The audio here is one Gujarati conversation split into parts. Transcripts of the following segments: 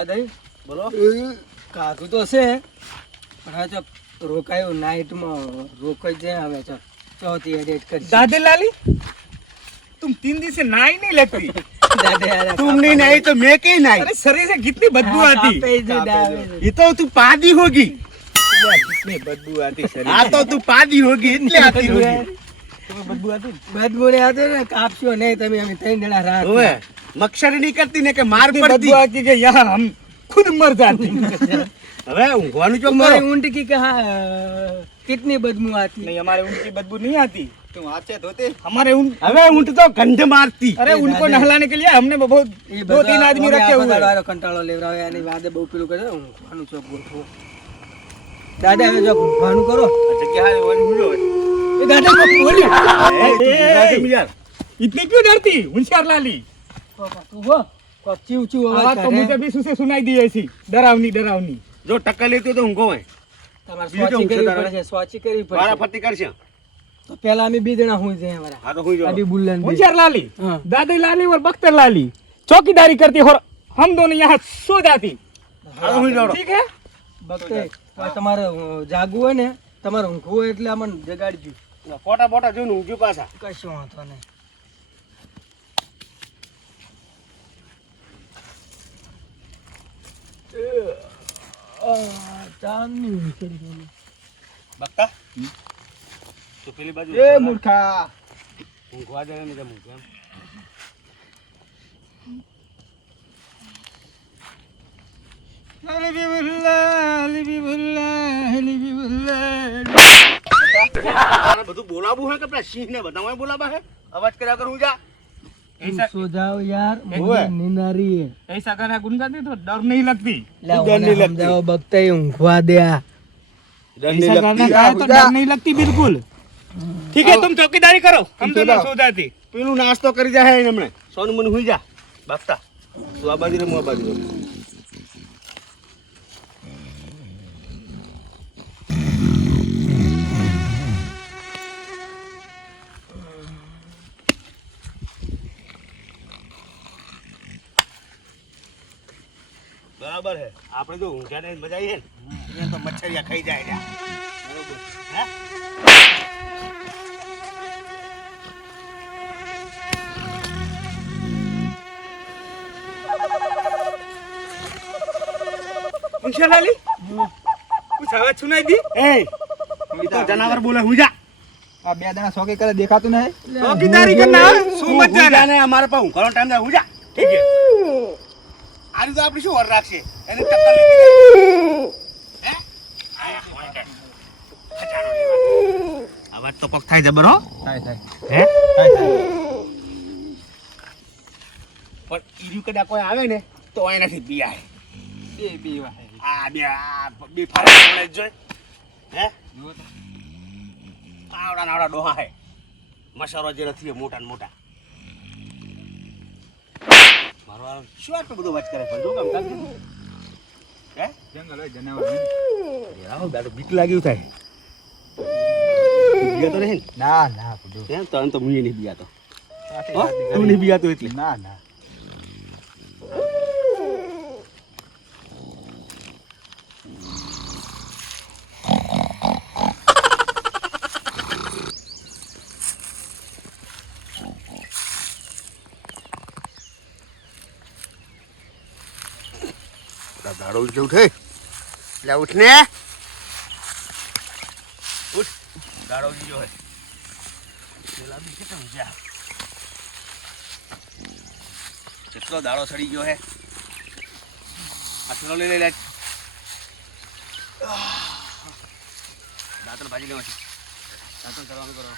દાદા બોલો કાકું તો છે પણ હવે તો રોકાયું નાઇટમાં રોકાઈ જાય હવે તો ચોથી એડિટ કરી दादी लाली तुम तीन दिन से नाई नहीं लगती દાદા યાર तुमने नहीं तो मैं के नहीं अरे शरीर से कितनी बदबू आती કાપે છે, દાવે છે. ये तो तू पादी होगी कितनी बदबू आती शरीर हाँ तो तू पादी होगी इसलिए आती होगी तुम्हें बदबू आती બદબૂ ને આતો ને કાપશો નહીં તમે અમે ત્રણ જણા રાખ ओए मक्सर नहीं करती ने के मार इतनी पड़ती बदबू आती कि यहाँ हम खुद मर जाते હવે ઊંઘવાનું જો तुम्हारी કરો ऊँट की कहा कितनी बदबू आती नहीं हमारे उनकी बदबू नहीं आती तुम हाथ से धोते हमारे उन હવે ઊંટ તો ગંધ મારતી अरे उनको नहलाने के लिए हमने बहुत એ दो બધા तीन आदमी મોરે रखे આ हुए हैं। બગાડવાનો કંટાળો લેવડાવે એની વાદે બહુ પેલું કરે ઊંઘવાનું ચોક ગોઠવો દાદા હવે જો ઊંઘવાનું કરો જગ્યા હારી ઓલી ઊંઘ્યો હોય. એ દાદા કોક બોલ્યું એ, તું ગુજરાતી ए, મિજાજ. इतनी क्यों डरती होशियार लाली તું હો કોક ચીવ ચીવ અવાજ आवाज तो કાઢે. मुझे भी सुसे सुनाई दी ऐसी डरावनी डरावनी જો ટક્કર લેતી હોય તો ઊંઘો હોય તમારે બીજું સ્વાચી કેવું છે કરવી તારે? પડશે સ્વાચી કરવી વારા પડશે ફરતી કરશે તો પેલા અમે બે જણા હું જઈએ અમારા હા તો હુઈ જાઓ. અભી બુલ્લન બે. होशियार लाली हाँ। दादी लाली और बख्तर लाली चौकीदारी करती और हम दोनों यहाँ सो जाती હા તો હુઈ જાઓ. ठीक है ભક્તે હવે તમારે અ, જાગવું હોય ને તમારે ઊંઘવું હોય એટલે અમને જગાડજો ફોટા બોટા જોઈને ઊંઘ્યું પાછા. કશું વાંધો નહીં. બક્કા? તો પેલી બાજુ એ મૂર્ખા. ઊંઘવા જાય ને મૂર્ખા બધું બોલાવવું હે કે પેલા સિંહ ને બધા બોલાવા હે? અવાજ કર્યા કરું જા. બિલકુલ. ઠીક હે તુમ ચોકીદારી કરો. જાતી પેલું નાસ્તો કરી જા હે એમણે સોનું મન હુઈ જા. બગતા તું આ બાજુ રે મો બાજુ બરાબર છે આપણે તો ઊંઘ્યા નહીં મજા આવીએ ને તો મચ્છરિયા ખાઈ જાય બોલે હું જા. બે દાણા સોકી કરે દેખાતું નહીં? સોકી તારી કરના અમારે પર ઘણો ટાઈમ જાય હું જા. ઠીક આ આપણે શું વર રાખશે? એને ટક્કર. અવાજ તો પગ થાય જબર હો. થાય થાય. હે? થાય થાય. પણ ઈર્યું કદાચ કોઈ આવે ને તો એનાથી બિયાય બે બે વાહે. આ બે આ બે ફાળા જોઈ હે? આવડા નાવડા ડોહા હે. મસારો જે નથી મોટા ને મોટા. મારો આ શું આટલું બધું વાત કરે પણ જો કામ કામ. હે? જંગલ હોય જનાવર આવો દાડો બીક લાગ્યું થાય. બીયા તો નહીં ના ના હે તો તો મુએ નહીં બીયાતો તો તું નહીં બીયાતો એટલે. ના ના. પેલા જ ઉઠ ઉઠે એટલે ઉઠ ને. ઉઠ. દાડો ઉઠી ગયો હે પેલા બી કેટલા જા. કેટલો દાડો સડી ગયો હે? આ થેલો લઈ લઈ લે. દાંતણ ભાજી લેવા છે. દાંતણ કરવાનું કરો.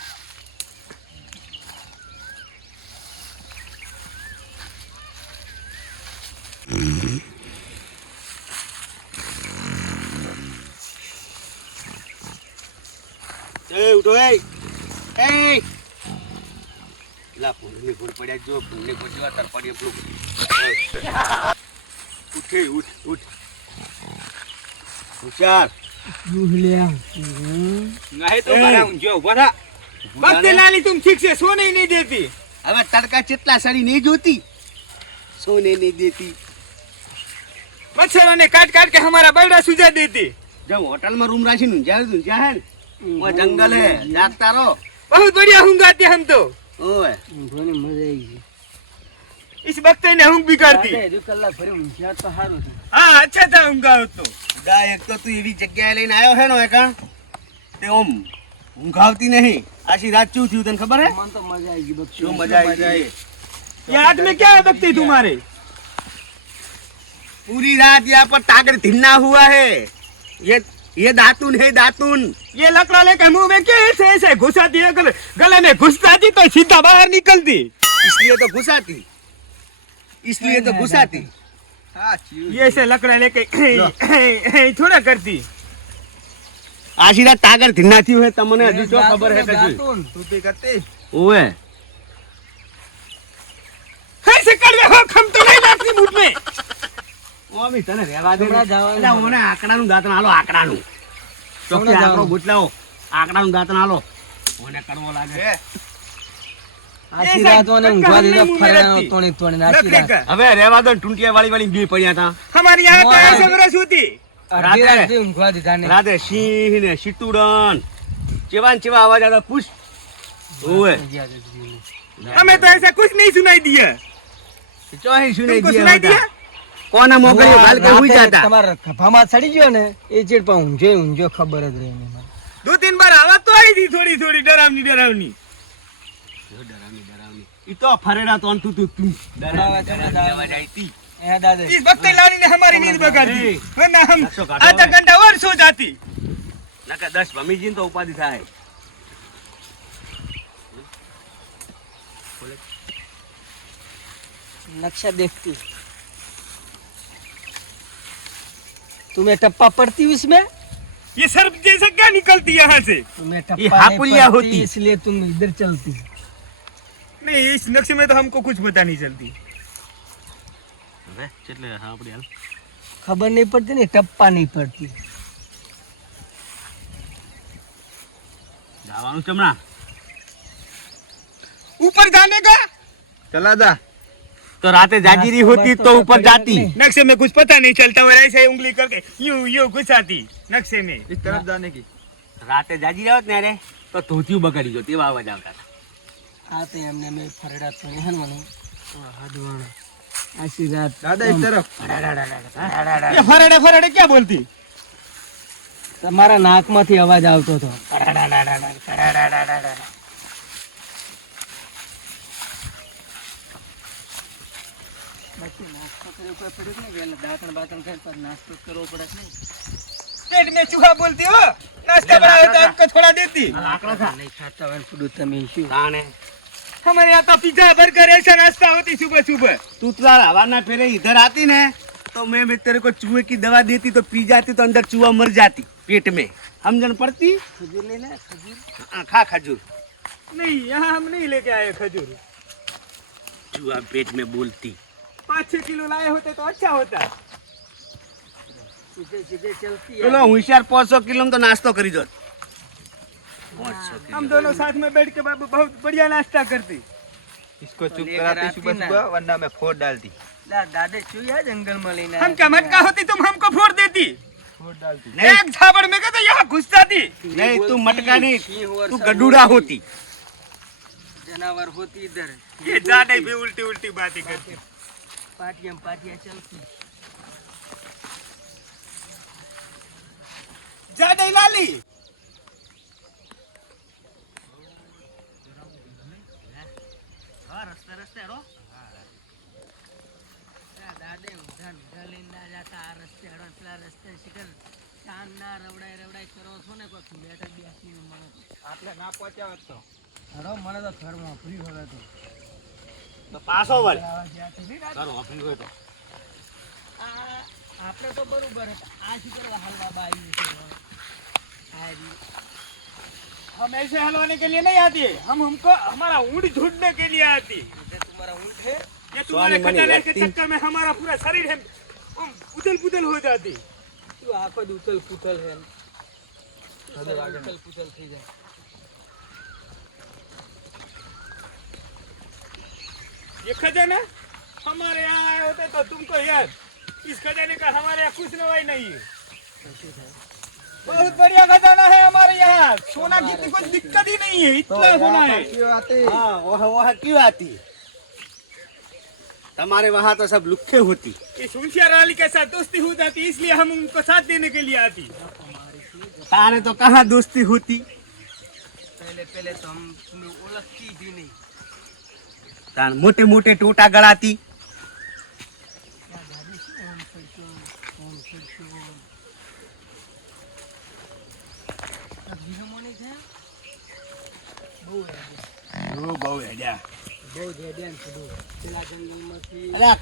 તું તો એ લા ફૂલની ફૂલ પડ્યા જો ફૂલની ફૂલ જેવા તાર પડીએ ફૂલ ઉઠે ઉઠ ઉઠ. હોશિયાર જુહલ્યા નહીં તો મારા ઊંઘ્યો ઊભા થા. ભક્તિ લાલી તું ઠીક છે સોને નહીં દેતી? હવે તડકા ચેટલા સારી નહીં જોતી? સોને નહીં દેતી? મચ્છરોને રૂમ રાખીને ઊંઝા ઊંઝા હે है वो जंगल है जागता रहो बहुत बढ़िया ऊँग आती हम तो ओए ઊંઘવાની મજા આવી ગઈ इस वक्त ने ऊँग बिगाड़ती રાતે હજુ કલાક ફરી ઊંઘ્યા તો સારું છે हाँ अच्छा था ऊँगा हो तो દા એક તો તું એવી જગ્યાએ લઈને આવ્યો છે ને એકા તે ઓમ ઊંઘ આવતી નહીં આશી રાત શું થયું તને ખબર હે મને તો મજા આવી ગઈ બક્ષી શું મજા આવી ये हाथ में क्या है बकती तुम्हारे पूरी रात यहाँ पर टागर धिन्ना हुआ है ये ये दातुन है दातुन ये लकड़ा लेकर मुंह में क्या ऐसे ऐसे घुसाती है गले, गले में घुसता थी तो सीधा बाहर निकलती इसलिए तो घुसाती इसलिए तो घुसाती ये ऐसे लकड़ा लेके थोड़ा करती આશી રાત ટાગર ધિન્ના થયું હે તમને હજુ શું ખબર હે કશું દાંતણ. ઓએ ऐसे कर दे हो हम तो नहीं जाती मुझ में ઓમી તને રહેવા દે હમણાં જવાનું એટલે મને આંકડાનું દાંતણ હાલો આંકડાનું ચોકડી આકડો ગુટલાવો આકડાનું દાંતન હાલો. મને કડવો લાગે? ને રાતે. સિંહ ને ચેવા અવાજ પુશ. ઓએ અમે તો એસા કુછ નહીં સુનાઈ દિયા ચોહી સુનાઈ દિયા કોના મોકલ્યો કાલ કે હું જાતા તમારા ખભામાં ચડી ગયો ને એ ચેડ પણ ઊંઘે ઊંઘ્યો ખબર જ રહી દો તીન બાર આવા તો આવી હતી થોડી થોડી ડરાવની ડરાવની. ડરાવની ડરાવની ઈ તો ફરેડા તો તું તું તું ડરાવા ડરાવા. જાઈતી એ દાદા. ઈ વખતે લાવીને અમારી નીંદ બગાડી ના હમ. આ તો ઘંટા વર્ષો જાતી. નકા દસ ભમીજીન તો ઉપાધિ થાય. નકશા દેખતી. तुम्हें टप्पा पड़ती उसमें ये सर जैसे क्या निकलती यहाँ से? तुम्हें टप्पा हाँ होती। इसलिए तुम इधर चलती नहीं इस नक्शे में तो हमको कुछ पता नहीं चलती। खबर नहीं पड़ती नहीं टप्पा नहीं पड़ती। ऊपर जाने का? चला जा। તો રાતે જાગીરી હોતી તો ઉપર જાતી नक्शे में कुछ पता नहीं चलता और ऐसे उंगली करके यूं यूं घुसाती नक्शे में इस तरफ जाने की રાતે જાગી જાવ ને રે તો ધોતિયું બગાડી ગયો તેવા અવાજ આવતા હતા. आते हैं हमने मैं फरड़ा तो नहीं है मनो हदवाना ऐसी रात दादा इस तरफ ये फराड़े फराड़े क्या बोलती તમારા નાકમાંથી અવાજ આવતો હતો કોઈ પડ્યો જ નહીં કે એટલે દાંતણ બાતણ ખાઈ પછી નાસ્તો કરવો પડે જ નહીં पेट में चूहा बोलती हो नाश्ता बनाया तो हमको थोड़ा देती લાકડા ખા. નહીં ખાતા હોય ને ફૂડું તમે શું તાણે. हमारे यहाँ तो पिज्जा बर्गर ऐसा नाश्ता होती सुबह सुबह तू तो यार हवा ना फेरे इधर आती ने तो मैं मैं तेरे को चूहे की दवा देती तो पी जाती तो अंदर चूहा मर जाती पेट में समझन पड़ती ખજૂર લઈ લે ખજૂર हाँ, खा खजूर नहीं यहाँ हम नहीं लेके आए खजूर चूहा पेट में बोलती पाँच छः किलो लाए होते तो अच्छा होता सीधे सीधे चलती है चलो होशियार पाँच सौ किलो में तो नाश्तो करी दो हम दोनों साथ में बैठ के बाबू बहुत बढ़िया नाश्ता करती इसको चुप कराते सुबह सुबह वरना मैं फोड़ डालती दादे चूया जंगल में लेना हम क्या मटका होती तुम हमको फोड़ देती फोड़ डालती एक झाबड़ में तो यहाँ घुस जाती नहीं तू मटका नहीं तू गडूड़ा होती जनावर होती इधर ये दादे भी उल्टी उल्टी बातें करती પાટિયા પાટિયા ચાલશે જા ડૈલાલી હા રસ્તે રસ્તે દાદે ઉધાન ના જતા આ રસ્તે હડો રસ્તે શિખર ચાંદ ના રવડાય કરો છો ને કોઈ બેઠક બેસી મને આટલે ના પહોંચ્યા તો હડો મને તો ઘરમાં ફ્રી હોય તો તો પાછો વળ આવા જ્યાં સુધી ના- તારો વાપરી હોય તો આ આપણે તો બરોબર હતા આ શિખર હલવા બાઈ છે આ રી. हम ऐसे हलवाने के लिए नहीं आती हम हमको हमारा ऊँट ढूंढने के लिए आती इधर तुम्हारा ऊँट है ये तुम्हारे मनी खजाने के लगती। चक्कर में हमारा पूरा शरीर है उथल पुथल हो जाती તું આખો દી ઉથલ પુથલ હે ઉથલ પુથલ થઈ જાય ये खजाना? हमारे यहाँ आए होते तो तुमको यार इस खजाने का हमारे यहाँ कुछ नवाई नहीं है। बहुत बढ़िया खजाना है हमारे यहाँ। सोना की तो कोई दिक्कत ही नहीं है। इतना तो सोना है। क्यों आती? हाँ, वह क्यों आती? वहाँ तो सब लुखे होती। रानी के साथ दोस्ती हो जाती इसलिए हम उनको साथ देने के लिए आती। तारे तो कहाँ दोस्ती होती? पहले पहले तो हम तुम्हें उलझती भी नहीं। તાણ મોટે મોટે ટોટા ગળાતી.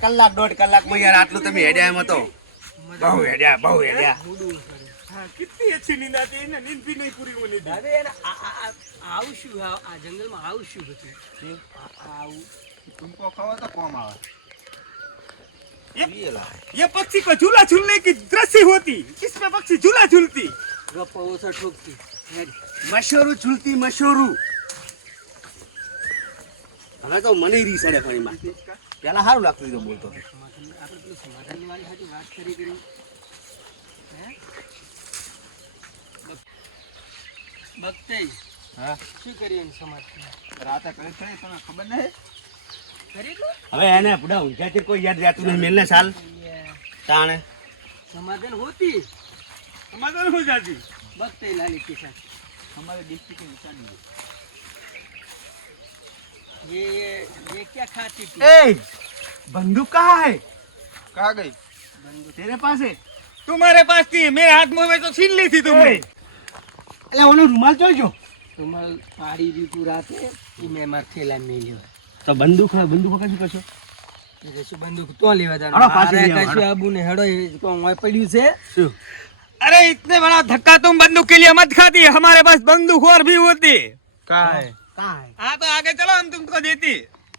કલાક દોઢ કલાકમાં આટલું તમે હેડ્યા એમ હતો બહુ હેડ્યા બહુ હેડ્યા. कितनी अच्छी नींद आती है ना नींद भी नहीं पूरी होने दी દાદા એને આ આ- આ આવું શું આ આ જંગલમાં આવું શું હતું આ- આ આવું तुमको खाओ तो कम आवे ये ये पक्षी को झूला झूलने की दृश्य होती इसमें पक्षी झूला झूलती ગપ્પા ઓછા ઠોકતી હેડ મશોરું ઝૂલતી મશોરું હવે તો મને રી સડે ફરીમાં પેલા સારું લાગતું હતું બોલતો હતો. સમાધાન આપણે પેલું સમાધાનની વાળી સાથે વાત કરી કરી હે બક- બકતઈ હા શું કર્યું એનું સમાધાન રાતે કરી થઈ તને ખબર નહીં કરી તું હવે એને બુડા ઊંઘ્યાથી કોઈ યાદ રહેતું નહીં મેલને સાલ તાણે સમાધાન હોતી समाधान हो जाती બકતઈ લાલી के साथ हमारे डिस्ट्रिक्ट की निशानी है ये ये ये क्या खाती थी ए बंदूक कहाँ है कहाँ गई बंदूक तेरे पास है तुम्हारे पास थी मेरे हाथ में तो छीन ली थी तुमने એટલે ઓનો રૂમાલ જોઈજો तुम्हारे पाड़ी भी पूरा थे ये मैं मार थैला में लियो તો બંદૂક બંદૂક વગર શું કરશો ये શું બંદૂક તો લેવા હાલો, દાના પાછી અરે લઈ આવો, કશું આબુ ને હેડો એ કોણ હોય પડ્યું છે શું अरे इतने बड़ा धक्का तुम बंदूक के लिए मत खाती हमारे पास बंदूक और भी होती कहाँ है कहाँ है हाँ तो आगे चलो हम तुमको देती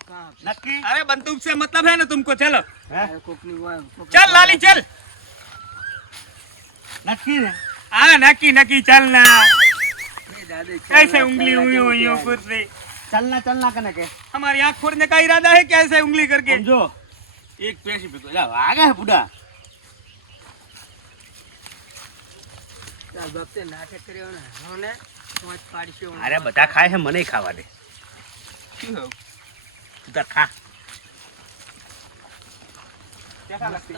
કાં નક્કી अरे बंदूक से मतलब है ना तुमको चलो હે? કોકની હોય કોકની चल लाली चल નક્કી ને हाँ नकी नकी चलना એ દાદા ऐसे उंगली हुई हुई ऊपर से ચલના ચલના કને કે हमारी आँख फोड़ने का इरादा है क्या ऐसे उंगली करके સમજો એક પેસી પીતો જા વાગે હે બુડા ચાલ બાપતે નાટક કર્યો ને હો ને પાંચ પાડશો અરે બધા ખાય છે મને ખાવા દે क्यों है તું તાર ખા कैसा लगती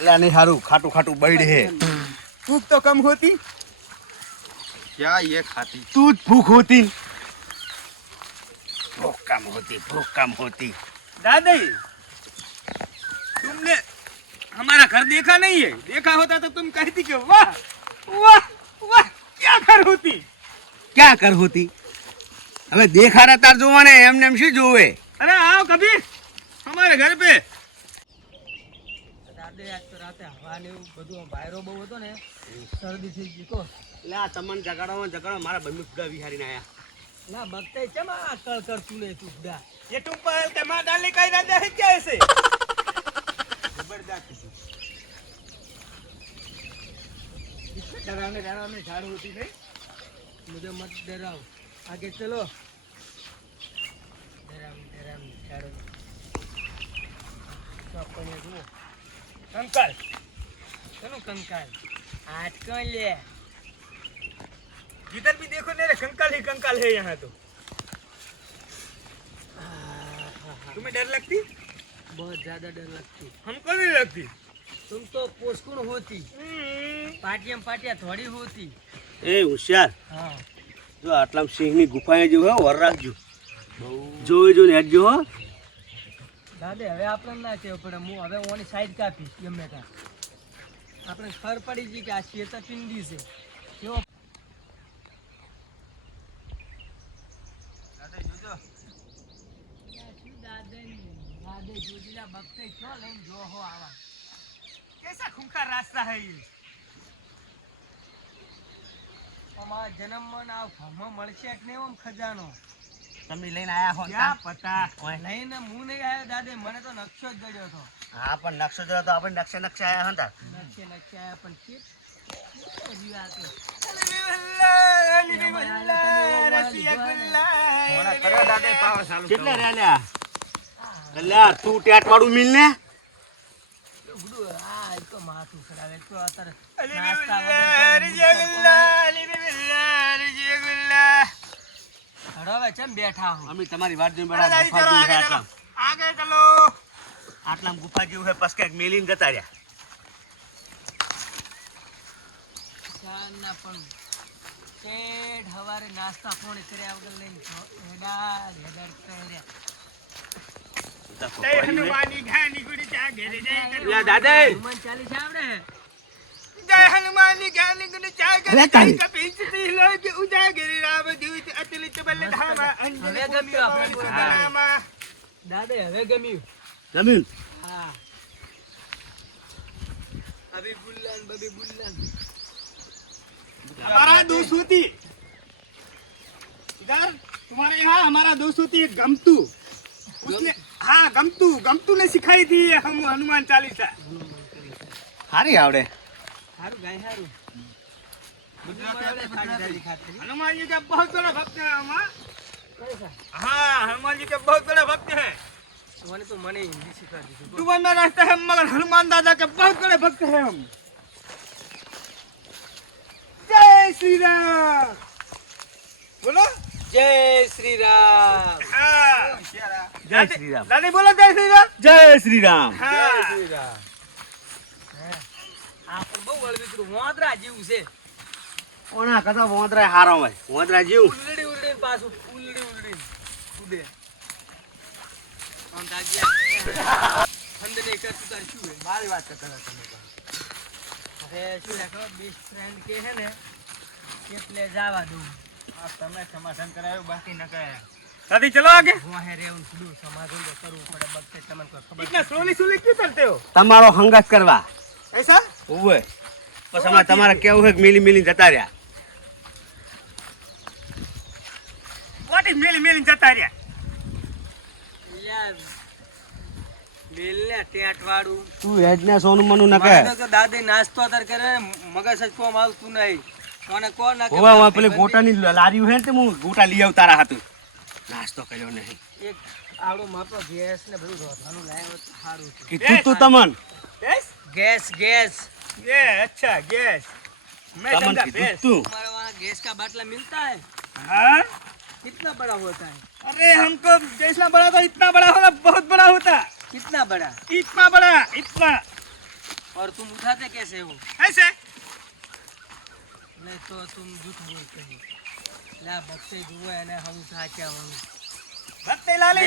है? अरे नहीं बहुत खा। बढ़िया लगती खा ले खा ले એટલે નહીં સારું ખાટું ખાટું બૈડ હે भूख तो कम होती क्या ये खाती तू भूख होती भूख कम होती भूख कम होती दादी तुमने हमारा घर देखा नहीं है देखा होता तो तुम कहती कि वाह वाह वाह क्या घर होती ક્યાં કર હોતી હવે દેખાડા તાર જોવા ને એમને એમ શું જોવે अरे आओ कभी हमारे घर पे દાદે આજ તો રાતે હવા ને એવું બધું વાયરો બહુ હતો ને શરદી થઈ ગઈ તો એટલે આ તમને જગાડવામાં જગાડો મારા બંને ફુગા વિહારીને આવ્યા ના બગતે કેમ આ કળ કરતું ને તું એ તું તે માં દાલી કઈ ના દે કે છે જબરદસ્ત ડરાવને ડરાવને ઝાડ હોતી નહીં મુજે મત ડરાવ. આગે ચલો. ડરાવ ડરાવ ડરાવ આપણને જુઓ. कंकाल ચલો કંકાલ હાથ કોણ લે जिधर भी देखो मेरे कंकाल ही कंकाल है यहाँ तो तुम्हें डर लगती बहुत ज्यादा डर लगती हमको नहीं लगती तुम तो पोस्कुन होती पाटिया में पाटिया थोड़ी होती એ હોશિયાર हाँ જો આટલા સિંહની ગુફાએ જો હો વર રાખજો જોઈ જોઈને હેડજો હો દાદે, હવે આપણે ના કહેવું પડે. હું હવે ઓની સાઈડ કાપીશ ગમે ત્યાં. આપણે ખબર પડી ગઈ કે આ શેતર પિંડી છે. કેવો? દાદા મળશે કે નહીં એમ ખજાનો? તમે લઈને આયા હો ક્યાં પતા લઈને હું નહીં આવ્યો દાદે મને તો નકશો જ ગળ્યો હતો હા પણ નકશો જડ્યો તો આપણે નકશે નકશે આયા હતા નકશે નકશે આયા પણ કે માથું ખરાબ અત્યારે અલી નાસ્તા બિલ્લા, વગર તો રીજે બિલ્લા, અલી બિલ્લા, રીજે બિલ્લા. હેડો હવે ચમ બેઠા હો અમે તમારી વાત જોઈને બરાબર ગુફા ચલો, જેવું છે આગળ ચલો. આટલામ. આગળ ચલો. આટલામ ગુફા જેવું છે પસકે મેલીને જતા રહ્યા ચાના પણ પેટ હવારે નાસ્તા પોણી કર્યા વગર લઈને હેડા હેડા કર્યા જય હનુમાની ઘાની ગુડી ચા ઘેરે જય કર. લે દાદા હનુમાન ચાલીસા આવડે હે? જય હનુમાની ઘાની ગુડી ચા ઘેરે જય કપીચતી લોક ઉજાગરી રામ દૂત અતુલિત બલધામા અંજલિ હવે ગમ્યું આપણે. પુણ્ય સુગનામા. દાદે હવે ગમ્યું જમીન हाँ अभी बुल्लन बबी बुल्लन हमारा दोस्त होती इधर तुम्हारे यहाँ हमारा दोस्त होती है गमतू उसने हाँ गमतू गमतू ने सिखाई थी ये हम हनुमान चालीसा સારી આવડે हारू गाय हारू बुल्लन वाले खाड़ी डाली खाते हैं। हनुमान जी का बहुत बड़ा भक्त है हम हाँ? कैसा हाँ हनुमान जी के बहुत बड़े भक्त हैं मैंने तो मने हिंदी सिखा दी थी दुबई में रहते हैं मगर हनुमान दादा के बहुत बड़े भक्त हैं हम जय श्री राम बोलो जय श्री राम हाँ જય શ્રી રામ दादी बोलो जय श्री राम જય શ્રી રામ हाँ આ પણ તો વોંદરા જેવું છે. ઓના કદા વોંદરા હારો હોય. વોંદરા જેવું. ઉલડી ઉલડી પાછું ઉલડી ઉલડી. ઉડે. વોંદરા ગયા ખંડને એક તું શું હે? મારી વાત કરતા તમે અરે શું રાખો બેસ્ટ ફ્રેન્ડ કે હે ને એટલે જવા દઉં. આ તમે સમાધાન કરાયું બાકી ન કરાયું. દાદી ચલો આગે. તમારો હંગાત કરવા. એસા ઓવે બસ આમાં તમારે કેવું છે મિલી મિલી જતા રહ્યા? કોટી મિલી મિલી જતા રહ્યા? નાસ્તો તર મગજ જ આવતું નહીં. કોને કોણ ના ઓવા ઓવા પેલી ગોટાની લારી હે ને હું ગોટા લઈ આવ તારા હાથે. નાસ્તો કર્યો નહીં. એક આવડો માપો ગેસ ને બધું રોધવાનું સારું તું તો ગેસ ગેસ. ये अच्छा गैस मैं समझा गैस हमारे वहाँ गैस का बाटला मिलता है। हाँ? कितना बड़ा होता है? अरे हमको जैसा बड़ा था इतना बड़ा होगा बहुत बड़ा होता। कितना बड़ा? इतना बड़ा इतना। और तुम उठाते कैसे हो? ऐसे। नहीं तो तुम झूठ बोलते हो। ना बच्चे जुआ ना हम उठा क्या हम बच्चे लाली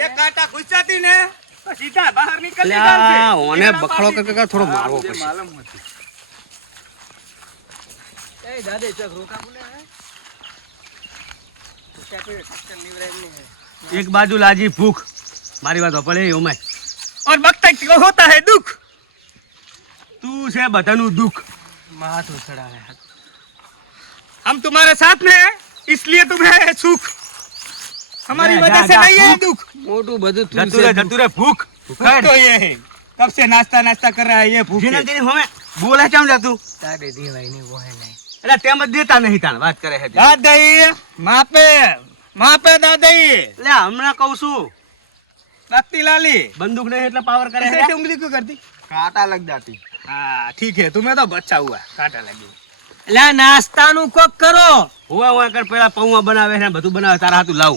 ये कांटा घुस जाती ना। तो सीधा बाहर निकल લ્યા, ઓને બખડો કર કર થોડો મારવો પડશે मालूम होती ए दादे चक रोका बोले है तो क्या पे टक्कर निवराई नहीं है એક બાજુ લાજી ભૂખ મારી વાત પડે ઓમાય और बख्ता को होता है दुख તું છે બધાનું દુઃખ माथ उछड़ा है हम तुम्हारे साथ में हैं इसलिए तुम्हें है सुख हमारी जा, वजह जा, से जा, नहीं है सुख। दुख मोटू बधु જતું રે જતું રે ભૂખ दुख तो ये है कब से नाश्ता नाश्ता कर रहा है ये भूख જેને જેને હમે બોલે કેમ જાતું तारे देवाई नहीं वो है नहीं એટલે તેમ જ દેતા નહીં તાણ વાત કરે છે તે. दादाई मापे मापे दादाई એટલે હમણાં કહું છું रत्ती लाली બંદૂક નહીં એટલે પાવર કરે ऐसे છે ऐसे उंगली क्यों करती कांटा लग जाती हाँ ठीक है तुम्हें तो बच्चा हुआ कांटा लगी ला नाश्ता नु कोक करो હોવે હોવે કર પેલા પૌવા બનાવે છે ને બધું બનાવે તારા હાથું લાવ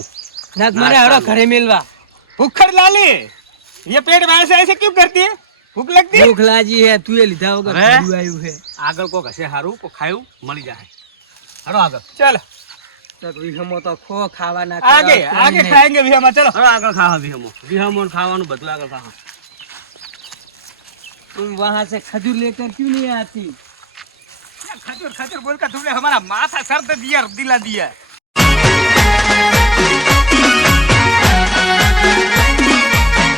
रात मारे हड़ो घरे मिलवा। भूखर लाली। ये पेट बाहर से ऐसे क्यों करती है? भूख लगती है? भूख लाजी है तू ये लीधा होगा खाडू आयु है। आगर को घसे हारू को खायू मली जाए। हरो आगर चल। तक भी हम तो खो खावा ना आगे आगे खाएँगे भी हम चलो। हरो आगर खावा भी हम भी विहमो खावा खावानो बदला कर खावा तुम वहाँ से खजूर लेकर क्यों नहीं आती? खजूर खजूर बोलकर तुमने हमारा माथा सर दिया दिला दिया।